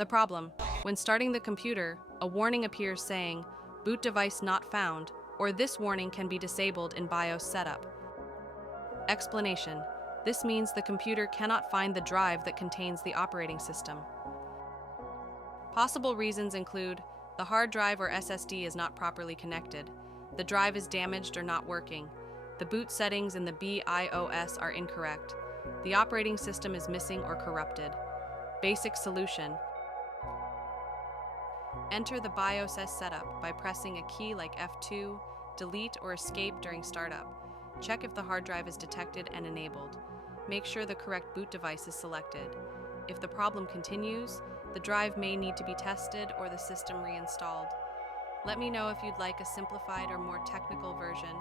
The problem: when starting the computer, a warning appears saying, "Boot device not found," or this warning can be disabled in BIOS setup. Explanation: this means the computer cannot find the drive that contains the operating system. Possible reasons include the hard drive or SSD is not properly connected, the drive is damaged or not working, the boot settings in the BIOS are incorrect, the operating system is missing or corrupted. Basic solution: enter the BIOS setup by pressing a key like F2, delete or escape during startup. Check if the hard drive is detected and enabled. Make sure the correct boot device is selected. If the problem continues, the drive may need to be tested or the system reinstalled. Let me know if you'd like a simplified or more technical version.